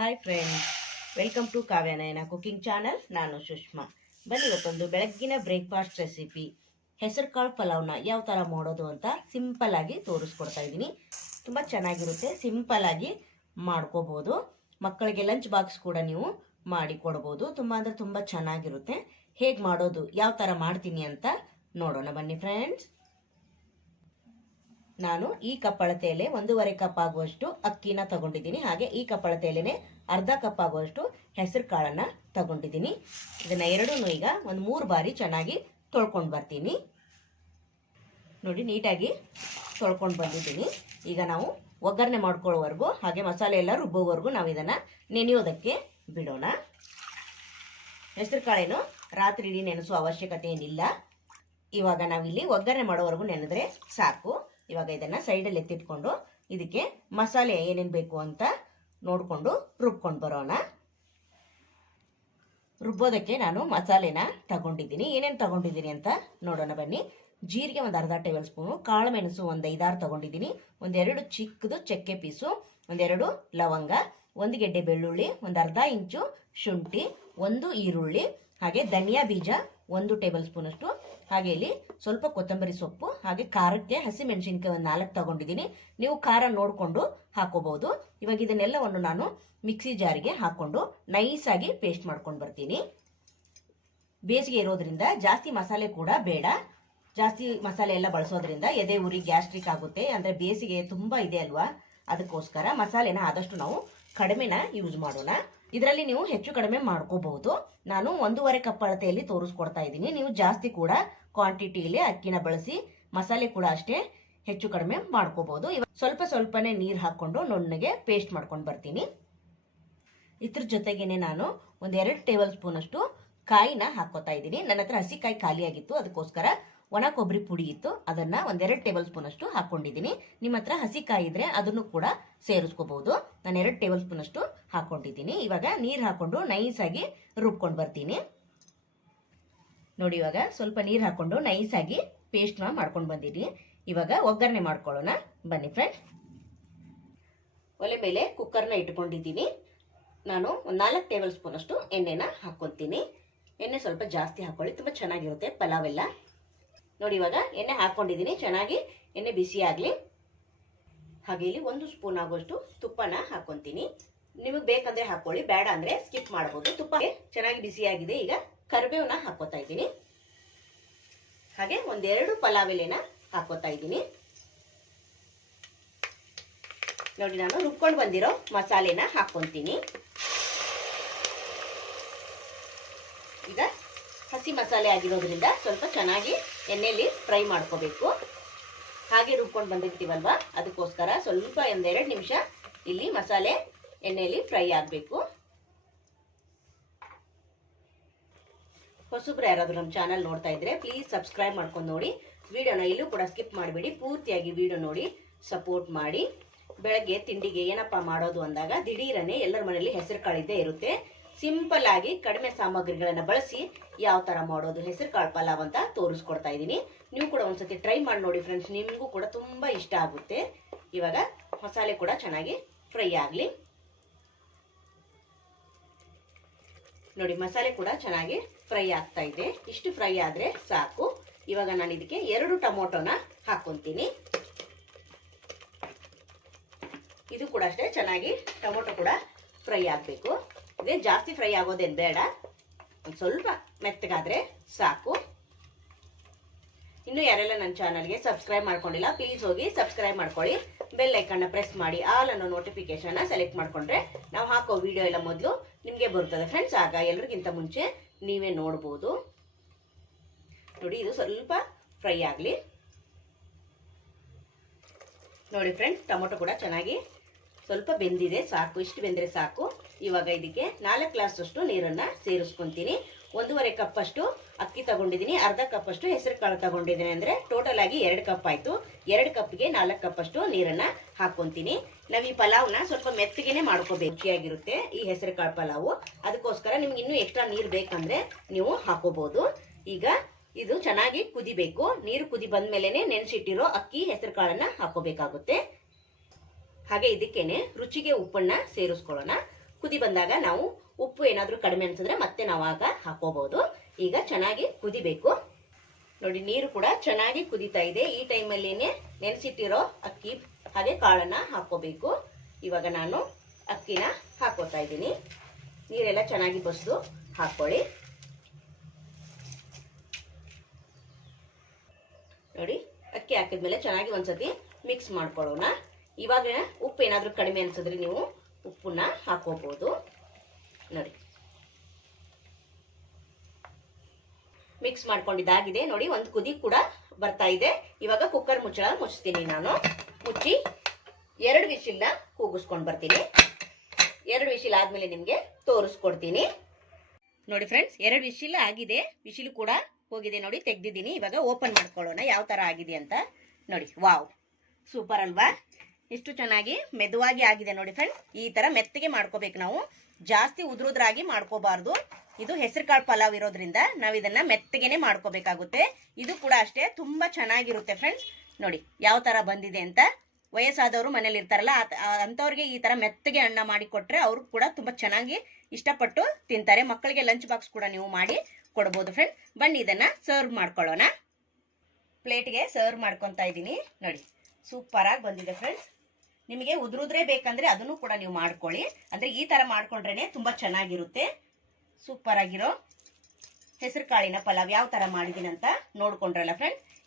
Hi friends welcome to Kavyanayana cooking channel ನಾನು ಸುಷ್ಮಾ. ಬನ್ನಿ, ಇವತ್ತೊಂದು ಬೆಳಗ್ಗಿನ ಬ್ರೇಕ್ಫಾಸ್ಟ್ ರೆಸಿಪಿ ಹೆಸರು ಕಾಳು ಪಲಾವ್ನ ಯಾವ ಥರ ಮಾಡೋದು ಅಂತ ಸಿಂಪಲ್ ಆಗಿ ತೋರಿಸ್ಕೊಡ್ತಾ ಇದ್ದೀನಿ. ತುಂಬ ಚೆನ್ನಾಗಿರುತ್ತೆ. ಸಿಂಪಲ್ ಆಗಿ ಮಾಡ್ಕೋಬೋದು. ಮಕ್ಕಳಿಗೆ ಲಂಚ್ ಬಾಕ್ಸ್ ಕೂಡ ನೀವು ಮಾಡಿ ಕೊಡ್ಬೋದು. ತುಂಬ ಅಂದರೆ ತುಂಬ ಚೆನ್ನಾಗಿರುತ್ತೆ. ಹೇಗೆ ಮಾಡೋದು, ಯಾವ ಥರ ಮಾಡ್ತೀನಿ ಅಂತ ನೋಡೋಣ. ಬನ್ನಿ ಫ್ರೆಂಡ್ಸ್ ನಾನು ಈ ಕಪ್ ಅಳತೆಯಲ್ಲೇ ಒಂದೂವರೆ ಕಪ್ ಆಗುವಷ್ಟು ಅಕ್ಕಿನ ತಗೊಂಡಿದ್ದೀನಿ. ಹಾಗೆ ಈ ಕಪ್ ಅಳತೆಯಲ್ಲೇ ಅರ್ಧ ಕಪ್ ಆಗುವಷ್ಟು ಹೆಸರು ಕಾಳನ್ನು ತಗೊಂಡಿದ್ದೀನಿ. ಇದನ್ನು ಎರಡೂ ಈಗ ಒಂದು ಮೂರು ಬಾರಿ ಚೆನ್ನಾಗಿ ತೊಳ್ಕೊಂಡು ಬರ್ತೀನಿ. ನೋಡಿ, ನೀಟಾಗಿ ತೊಳ್ಕೊಂಡು ಬಂದಿದ್ದೀನಿ. ಈಗ ನಾವು ಒಗ್ಗರಣೆ ಮಾಡ್ಕೊಳ್ಳೋವರೆಗೂ ಹಾಗೆ ಮಸಾಲೆ ಎಲ್ಲ ರುಬ್ಬೋವರೆಗೂ ನಾವು ಇದನ್ನು ನೆನೆಯೋದಕ್ಕೆ ಬಿಡೋಣ. ಹೆಸರು ಕಾಳೇನು ರಾತ್ರಿ ಇಡೀ ನೆನೆಸುವ ಅವಶ್ಯಕತೆ ಏನಿಲ್ಲ. ಇವಾಗ ನಾವಿಲ್ಲಿ ಒಗ್ಗರಣೆ ಮಾಡೋವರೆಗೂ ನೆನೆದ್ರೆ ಸಾಕು. ಇವಾಗ ಇದನ್ನ ಸೈಡಲ್ಲಿ ಎತ್ತಿಟ್ಕೊಂಡು ಇದಕ್ಕೆ ಮಸಾಲೆ ಏನೇನು ಬೇಕು ಅಂತ ನೋಡಿಕೊಂಡು ರುಬ್ಕೊಂಡು ಬರೋಣ. ರುಬ್ಬೋದಕ್ಕೆ ನಾನು ಮಸಾಲೆನ ತಗೊಂಡಿದ್ದೀನಿ. ಏನೇನು ತಗೊಂಡಿದ್ದೀನಿ ಅಂತ ನೋಡೋಣ ಬನ್ನಿ. ಜೀರಿಗೆ ಒಂದು ಅರ್ಧ ಟೇಬಲ್ ಸ್ಪೂನು ಕಾಳು ಮೆಣಸು ಒಂದು ಐದಾರು ತಗೊಂಡಿದ್ದೀನಿ. ಒಂದೆರಡು ಚಿಕ್ಕದು ಚಕ್ಕೆ ಪೀಸು, ಒಂದೆರಡು ಲವಂಗ, ಒಂದು ಗೆಡ್ಡೆ ಬೆಳ್ಳುಳ್ಳಿ, ಒಂದು ಅರ್ಧ ಇಂಚು ಶುಂಠಿ, ಒಂದು ಈರುಳ್ಳಿ, ಹಾಗೆ ಧನಿಯಾ ಬೀಜ ಒಂದು ಟೇಬಲ್ ಸ್ಪೂನಷ್ಟು ಹಾಗೆ ಇಲ್ಲಿ ಸ್ವಲ್ಪ ಕೊತ್ತಂಬರಿ ಸೊಪ್ಪು, ಹಾಗೆ ಖಾರಕ್ಕೆ ಹಸಿ ಮೆಣಸಿನ್ಕಾಯಿ ಒಂದು ನಾಲ್ಕು ತಗೊಂಡಿದ್ದೀನಿ. ನೀವು ಖಾರ ನೋಡಿಕೊಂಡು ಹಾಕೋಬಹುದು. ಇವಾಗ ಇದನ್ನೆಲ್ಲವನ್ನು ನಾನು ಮಿಕ್ಸಿ ಜಾರಿಗೆ ಹಾಕೊಂಡು ನೈಸಾಗಿ ಪೇಸ್ಟ್ ಮಾಡ್ಕೊಂಡು ಬರ್ತೀನಿ. ಬೇಸಿಗೆ ಇರೋದ್ರಿಂದ ಜಾಸ್ತಿ ಮಸಾಲೆ ಕೂಡ ಬೇಡ. ಜಾಸ್ತಿ ಮಸಾಲೆ ಎಲ್ಲ ಬಳಸೋದ್ರಿಂದ ಎದೆ, ಉರಿ, ಗ್ಯಾಸ್ಟ್ರಿಕ್ ಆಗುತ್ತೆ. ಅಂದರೆ ಬೇಸಿಗೆ ತುಂಬ ಇದೆ ಅಲ್ವಾ? ಅದಕ್ಕೋಸ್ಕರ ಮಸಾಲೆನ ಆದಷ್ಟು ನಾವು ಕಡಿಮೆನ ಯೂಸ್ ಮಾಡೋಣ. ಇದರಲ್ಲಿ ನೀವು ಹೆಚ್ಚು ಕಡಿಮೆ ಮಾಡ್ಕೋಬಹುದು. ನಾನು ಒಂದೂವರೆ ಕಪ್ ಅಳತೆಯಲ್ಲಿ ತೋರಿಸ್ಕೊಡ್ತಾ ಇದ್ದೀನಿ. ನೀವು ಜಾಸ್ತಿ ಕೂಡ ಕ್ವಾಂಟಿಟಿಯಲ್ಲಿ ಅಕ್ಕಿನ ಬಳಸಿ ಮಸಾಲೆ ಕೂಡ ಅಷ್ಟೇ ಹೆಚ್ಚು ಕಡಿಮೆ ಮಾಡ್ಕೋಬಹುದು. ಇವಾಗ ಸ್ವಲ್ಪ ಸ್ವಲ್ಪನೇ ನೀರು ಹಾಕೊಂಡು ನೊಣ್ಣಗೆ ಪೇಸ್ಟ್ ಮಾಡ್ಕೊಂಡು ಬರ್ತೀನಿ. ಇದ್ರ ಜೊತೆಗೇನೆ ನಾನು ಒಂದೆರಡು ಟೇಬಲ್ ಸ್ಪೂನ್ ಅಷ್ಟು ಕಾಯಿನ ಹಾಕೋತಾ ಇದ್ದೀನಿ. ನನ್ನ ಹತ್ರ ಹಸಿ ಕಾಯಿ ಖಾಲಿಯಾಗಿತ್ತು ಅದಕ್ಕೋಸ್ಕರ ಒಣ ಕೊಬ್ಬರಿ ಪುಡಿ ಇತ್ತು, ಅದನ್ನ ಒಂದೆರಡು ಟೇಬಲ್ ಸ್ಪೂನ್ ಅಷ್ಟು ಹಾಕೊಂಡಿದ್ದೀನಿ. ನಿಮ್ಮ ಹತ್ರ ಹಸಿ ಕಾಯಿ ಇದ್ರೆ ಅದನ್ನು ಕೂಡ ಸೇರಿಸ್ಕೋಬಹುದು. ನಾನು ಎರಡು ಟೇಬಲ್ ಸ್ಪೂನ್ ಅಷ್ಟು ಹಾಕೊಂಡಿದ್ದೀನಿ. ಇವಾಗ ನೀರು ಹಾಕೊಂಡು ನೈಸ್ ಆಗಿ ರುಬ್ಕೊಂಡು ಬರ್ತೀನಿ. ನೋಡಿ ಇವಾಗ ಸ್ವಲ್ಪ ನೀರು ಹಾಕೊಂಡು ನೈಸಾಗಿ ಪೇಸ್ಟ್ನ ಮಾಡ್ಕೊಂಡು ಬಂದಿದ್ದೀನಿ ಇವಾಗ ಒಗ್ಗರಣೆ ಮಾಡ್ಕೊಳ್ಳೋಣ. ಬನ್ನಿ ಫ್ರೆಂಡ್ಸ್ ಒಲೆ ಮೇಲೆ ಕುಕ್ಕರ್ನ ಇಟ್ಕೊಂಡಿದ್ದೀನಿ. ನಾನು ಒಂದು ನಾಲ್ಕು ಟೇಬಲ್ ಸ್ಪೂನ್ ಅಷ್ಟು ಎಣ್ಣೆನ ಹಾಕ್ಕೊತೀನಿ ಎಣ್ಣೆ ಸ್ವಲ್ಪ ಜಾಸ್ತಿ ಹಾಕೊಳ್ಳಿ, ತುಂಬ ಚೆನ್ನಾಗಿರುತ್ತೆ ಪಲಾವ್ ಎಲ್ಲ. ನೋಡಿ ಇವಾಗ ಎಣ್ಣೆ ಹಾಕ್ಕೊಂಡಿದ್ದೀನಿ, ಚೆನ್ನಾಗಿ ಎಣ್ಣೆ ಬಿಸಿ ಆಗಲಿ. ಹಾಗೆ ಇಲ್ಲಿ ಒಂದು ಸ್ಪೂನ್ ಆಗುವಷ್ಟು ತುಪ್ಪನ ಹಾಕ್ಕೊತೀನಿ ನಿಮಗೆ ಬೇಕಂದ್ರೆ ಹಾಕೊಳ್ಳಿ, ಬೇಡ ಅಂದ್ರೆ ಸ್ಕಿಪ್ ಮಾಡಬಹುದು ತುಪ್ಪ ಚೆನ್ನಾಗಿ ಬಿಸಿಯಾಗಿದೆ ಈಗ ಕರಿಬೇವನ್ನ ಹಾಕೋತಾ ಇದ್ದೀನಿ. ಹಾಗೆ ಒಂದೆರಡು ಪಲಾವ್ ಎಲೆನ ಹಾಕೋತಾ ಇದ್ದೀನಿ. ನೋಡಿ, ನಾನು ರುಬ್ಕೊಂಡು ಬಂದಿರೋ ಮಸಾಲೆನ ಹಾಕೊಂತೀನಿ ಈಗ ಹಸಿ ಮಸಾಲೆ ಆಗಿರೋದ್ರಿಂದ ಸ್ವಲ್ಪ ಚೆನ್ನಾಗಿ ಎಣ್ಣೆಯಲ್ಲಿ ಫ್ರೈ ಮಾಡ್ಕೋಬೇಕು. ಹಾಗೆ ರುಬ್ಕೊಂಡು ಬಂದಿರ್ತೀವಲ್ವಾ? ಅದಕ್ಕೋಸ್ಕರ ಸ್ವಲ್ಪ ಒಂದೆರಡು ನಿಮಿಷ ಇಲ್ಲಿ ಮಸಾಲೆ ಎಣ್ಣೆಯಲ್ಲಿ ಫ್ರೈ ಆಗಬೇಕು. ಹೊಸಬ್ರು ಯಾರಾದರೂ ನಮ್ಮ ಚಾನಲ್ ನೋಡ್ತಾ ಇದ್ರೆ ಪ್ಲೀಸ್ ಸಬ್ಸ್ಕ್ರೈಬ್ ಮಾಡ್ಕೊಂಡು ನೋಡಿ. ವಿಡಿಯೋನ ಇಲ್ಲೂ ಕೂಡ ಸ್ಕಿಪ್ ಮಾಡಿಬಿಡಿ. ಪೂರ್ತಿಯಾಗಿ ವಿಡಿಯೋ ನೋಡಿ ಸಪೋರ್ಟ್ ಮಾಡಿ. ಬೆಳಗ್ಗೆ ತಿಂಡಿಗೆ ಏನಪ್ಪ ಮಾಡೋದು ಅಂದಾಗ ದಿಢೀರನೆ ಎಲ್ಲರ ಮನೆಯಲ್ಲಿ ಹೆಸರು ಕಾಳಿದ್ದೇ ಇರುತ್ತೆ. ಸಿಂಪಲ್ ಆಗಿ ಕಡಿಮೆ ಸಾಮಗ್ರಿಗಳನ್ನ ಬಳಸಿ ಯಾವ ತರ ಮಾಡೋದು, ಹೆಸರು ಕಾಳು ಪಲಾವ್ ಅಂತ ತೋರಿಸ್ಕೊಡ್ತಾ ಇದ್ದೀನಿ. ನೀವು ಕೂಡ ಒಂದ್ಸತಿ ಟ್ರೈ ಮಾಡಿ ನೋಡಿ ಫ್ರೆಂಡ್ಸ್ ನಿಮಗೂ ಕೂಡ ತುಂಬಾ ಇಷ್ಟ ಆಗುತ್ತೆ. ಇವಾಗ ಮಸಾಲೆ ಕೂಡ ಚೆನ್ನಾಗಿ ಫ್ರೈ ಆಗಲಿ. ನೋಡಿ, ಮಸಾಲೆ ಕೂಡ ಚೆನ್ನಾಗಿ ಫ್ರೈ ಆಗ್ತಾ ಇದೆ. ಇಷ್ಟು ಫ್ರೈ ಆದರೆ ಸಾಕು. ಇವಾಗ ನಾನು ಇದಕ್ಕೆ ಎರಡು ಟೊಮೊಟೊನ ಹಾಕ್ಕೊತೀನಿ ಇದು ಕೂಡ ಅಷ್ಟೇ ಚೆನ್ನಾಗಿ ಟೊಮೊಟೊ ಕೂಡ ಫ್ರೈ ಆಗಬೇಕು. ಇದೇ ಜಾಸ್ತಿ ಫ್ರೈ ಆಗೋದೇನು ಬೇಡ. ಒಂದು ಸ್ವಲ್ಪ ಮೆತ್ತಗಾದರೆ ಸಾಕು. ಇನ್ನು ಯಾರೆಲ್ಲ ನನ್ನ ಚಾನಲ್ಗೆ ಸಬ್ಸ್ಕ್ರೈಬ್ ಮಾಡ್ಕೊಂಡಿಲ್ಲ, ಪ್ಲೀಸ್ ಹೋಗಿ ಸಬ್ಸ್ಕ್ರೈಬ್ ಮಾಡ್ಕೊಳ್ಳಿ. ಬೆಲ್ ಐಕನ್ನ ಪ್ರೆಸ್ ಮಾಡಿ, ಆಲ್ ಅನ್ನೋ ನೋಟಿಫಿಕೇಶನ್ನ ಸೆಲೆಕ್ಟ್ ಮಾಡಿಕೊಂಡ್ರೆ ನಾವು ಹಾಕೋ ವಿಡಿಯೋ ಎಲ್ಲ ಮೊದಲು ನಿಮಗೆ ಬರ್ತದೆ ಫ್ರೆಂಡ್ಸ್ ಆಗ ಎಲ್ರಿಗಿಂತ ಮುಂಚೆ ನೀವೇ ನೋಡ್ಬೋದು. ನೋಡಿ, ಇದು ಸ್ವಲ್ಪ ಫ್ರೈ ಆಗಲಿ. ನೋಡಿ ಫ್ರೆಂಡ್ಸ್ ಟೊಮೊಟೊ ಕೂಡ ಚೆನ್ನಾಗಿ ಸ್ವಲ್ಪ ಬೆಂದಿದೆ, ಸಾಕು. ಇಷ್ಟು ಬೆಂದರೆ ಸಾಕು. ಇವಾಗ ಇದಕ್ಕೆ ನಾಲ್ಕು ಗ್ಲಾಸ್ ಅಷ್ಟು ನೀರನ್ನು ಸೇರಿಸ್ಕೊತೀನಿ. ಒಂದೂವರೆ ಕಪ್ ಅಷ್ಟು ಅಕ್ಕಿ ತಗೊಂಡಿದ್ದೀನಿ. ಅರ್ಧ ಕಪ್ ಅಷ್ಟು ಹೆಸರು ಕಾಳು ತಗೊಂಡಿದ್ದೀನಿ. ಅಂದರೆ ಟೋಟಲ್ ಆಗಿ ಎರಡು ಕಪ್ ಆಯಿತು. ಎರಡು ಕಪ್ಗೆ ನಾಲ್ಕು ಕಪ್ ಅಷ್ಟು ನೀರನ್ನು ಹಾಕ್ಕೊಂತೀನಿ ನಾವು ಈ ಪಲಾವ್ನ ಸ್ವಲ್ಪ ಮೆತ್ತಗೆನೆ ಮಾಡ್ಕೋಬೇಕು. ರುಚಿಯಾಗಿರುತ್ತೆ ಈ ಹೆಸರು ಕಾಳು ಪಲಾವು. ಅದಕ್ಕೋಸ್ಕರ ನಿಮ್ಗೆ ಇನ್ನೂ ಎಕ್ಸ್ಟ್ರಾ ನೀರು ಬೇಕಂದ್ರೆ ನೀವು ಹಾಕೋಬಹುದು ಈಗ ಇದು ಚೆನ್ನಾಗಿ ಕುದಿಬೇಕು. ನೀರು ಕುದಿ ಬಂದ್ಮೇಲೆ ನೆನೆಸಿಟ್ಟಿರೋ ಅಕ್ಕಿ ಹೆಸರು ಕಾಳನ್ನ ಹಾಕೋಬೇಕಾಗುತ್ತೆ. ಹಾಗೆ ಇದಕ್ಕೇನೆ ರುಚಿಗೆ ಉಪ್ಪನ್ನ ಸೇರಿಸ್ಕೊಳ್ಳೋಣ. ಕುದಿ ಬಂದಾಗ ನಾವು ಉಪ್ಪು ಏನಾದರೂ ಕಡಿಮೆ ಅನ್ಸಿದ್ರೆ ಮತ್ತೆ ನಾವು ಆಗ ಹಾಕೋಬಹುದು ಈಗ ಚೆನ್ನಾಗಿ ಕುದಿಬೇಕು. ನೋಡಿ, ನೀರು ಕೂಡ ಚೆನ್ನಾಗಿ ಕುದಿತಾ ಇದೆ. ಈ ಟೈಮಲ್ಲಿನೇ ನೆನೆಸಿಟ್ಟಿರೋ ಅಕ್ಕಿ ಹಾಗೆ ಕಾಳನ್ನ ಹಾಕೋಬೇಕು ಇವಾಗ ನಾನು ಅಕ್ಕಿನ ಹಾಕೋತಾ ಇದ್ದೀನಿ. ನೀರೆಲ್ಲ ಚೆನ್ನಾಗಿ ಬಸ್ದು ಹಾಕೊಳ್ಳಿ ನೋಡಿ, ಅಕ್ಕಿ ಹಾಕಿದ್ಮೇಲೆ ಚೆನ್ನಾಗಿ ಒಂದ್ಸತಿ ಮಿಕ್ಸ್ ಮಾಡ್ಕೊಳ್ಳೋಣ. ಇವಾಗ ಉಪ್ಪು ಏನಾದರೂ ಕಡಿಮೆ ಅನ್ಸಿದ್ರೆ ನೀವು ಉಪ್ಪನ್ನ ಹಾಕೋಬಹುದು ನೋಡಿ. ಮಿಕ್ಸ್ ಮಾಡ್ಕೊಂಡಿದ್ದಾಗಿದೆ. ನೋಡಿ, ಒಂದು ಕುದಿ ಕೂಡ ಬರ್ತಾ ಇದೆ. ಇವಾಗ ಕುಕ್ಕರ್ ಮುಚ್ಚಳ ಮುಚ್ತೀನಿ ನಾನು. ಮುಚ್ಚಿ ಎರಡು ವಿಶಿಲ್ನ ಕೂಗಿಸ್ಕೊಂಡು ಬರ್ತೀನಿ. ಎರಡು ವಿಶಿಲ್ ಆದ್ಮೇಲೆ ನಿಮಗೆ ತೋರಿಸ್ಕೊಡ್ತೀನಿ. ನೋಡಿ ಫ್ರೆಂಡ್ಸ್ ಎರಡು ವಿಶಿಲ್ ಆಗಿದೆ. ವಿಶಿಲ್ ಕೂಡ ಹೋಗಿದೆ ನೋಡಿ, ತೆಗ್ದಿದ್ದೀನಿ. ಇವಾಗ ಓಪನ್ ಮಾಡ್ಕೊಳ್ಳೋಣ, ಯಾವ ತರ ಆಗಿದೆ ಅಂತ. ನೋಡಿ ವಾವ್ ಸೂಪರ್ ಅಲ್ವಾ? ಇಷ್ಟು ಚೆನ್ನಾಗಿ ಮೆದುವಾಗಿ ಆಗಿದೆ ನೋಡಿ ಫ್ರೆಂಡ್ಸ್ ಈ ತರ ಮೆತ್ತಗೆ ಮಾಡ್ಕೋಬೇಕು ನಾವು. ಜಾಸ್ತಿ ಉದ್ರುದ್ರಾಗಿ ಮಾಡ್ಕೋಬಾರ್ದು. ಇದು ಹೆಸರುಕಾಳು ಪಲಾವ್ ಇರೋದ್ರಿಂದ ನಾವು ಇದನ್ನ ಮೆತ್ತಗೆನೆ ಮಾಡ್ಕೋಬೇಕಾಗುತ್ತೆ. ಇದು ಕೂಡ ಅಷ್ಟೇ, ತುಂಬಾ ಚೆನ್ನಾಗಿರುತ್ತೆ ಫ್ರೆಂಡ್ಸ್ ನೋಡಿ, ಯಾವ ತರ ಬಂದಿದೆ ಅಂತ ವಯಸ್ಸಾದವರು ಮನೇಲಿ ಇರ್ತಾರಲ್ಲ ಅಂಥವ್ರಿಗೆ ಈ ತರ ಮೆತ್ತಗೆ ಅನ್ನ ಮಾಡಿ ಕೊಟ್ರೆ ಅವ್ರು ಕೂಡ ತುಂಬಾ ಚೆನ್ನಾಗಿ ಇಷ್ಟಪಟ್ಟು ತಿಂತಾರೆ. ಮಕ್ಕಳಿಗೆ ಲಂಚ್ ಬಾಕ್ಸ್ ಕೂಡ ನೀವು ಮಾಡಿ ಕೊಡ್ಬೋದು ಫ್ರೆಂಡ್ ಬನ್ನಿ ಇದನ್ನ ಸರ್ವ್ ಮಾಡ್ಕೊಳ್ಳೋಣ. ಪ್ಲೇಟ್ಗೆ ಸರ್ವ್ ಮಾಡ್ಕೊತಾ ಇದ್ದೀನಿ. ನೋಡಿ ಸೂಪರ್ ಆಗಿ ಬಂದಿದೆ ಫ್ರೆಂಡ್ಸ್ ನಿಮಗೆ ಉದುರುದ್ರೆ ಬೇಕಂದ್ರೆ ಅದನ್ನು ಕೂಡ ನೀವು ಮಾಡ್ಕೊಳ್ಳಿ. ಅಂದ್ರೆ ಈ ತರ ಮಾಡ್ಕೊಂಡ್ರೇನೆ ತುಂಬಾ ಚೆನ್ನಾಗಿರುತ್ತೆ. ಸೂಪರ್ ಆಗಿರೋ ಹೆಸರು ಕಾಳಿನ ಪಲಾವ್ ಯಾವ ತರ ಮಾಡಿದೀನಿ ಅಂತ ನೋಡ್ಕೊಂಡ್ರಲ್ಲ ಫ್ರೆಂಡ್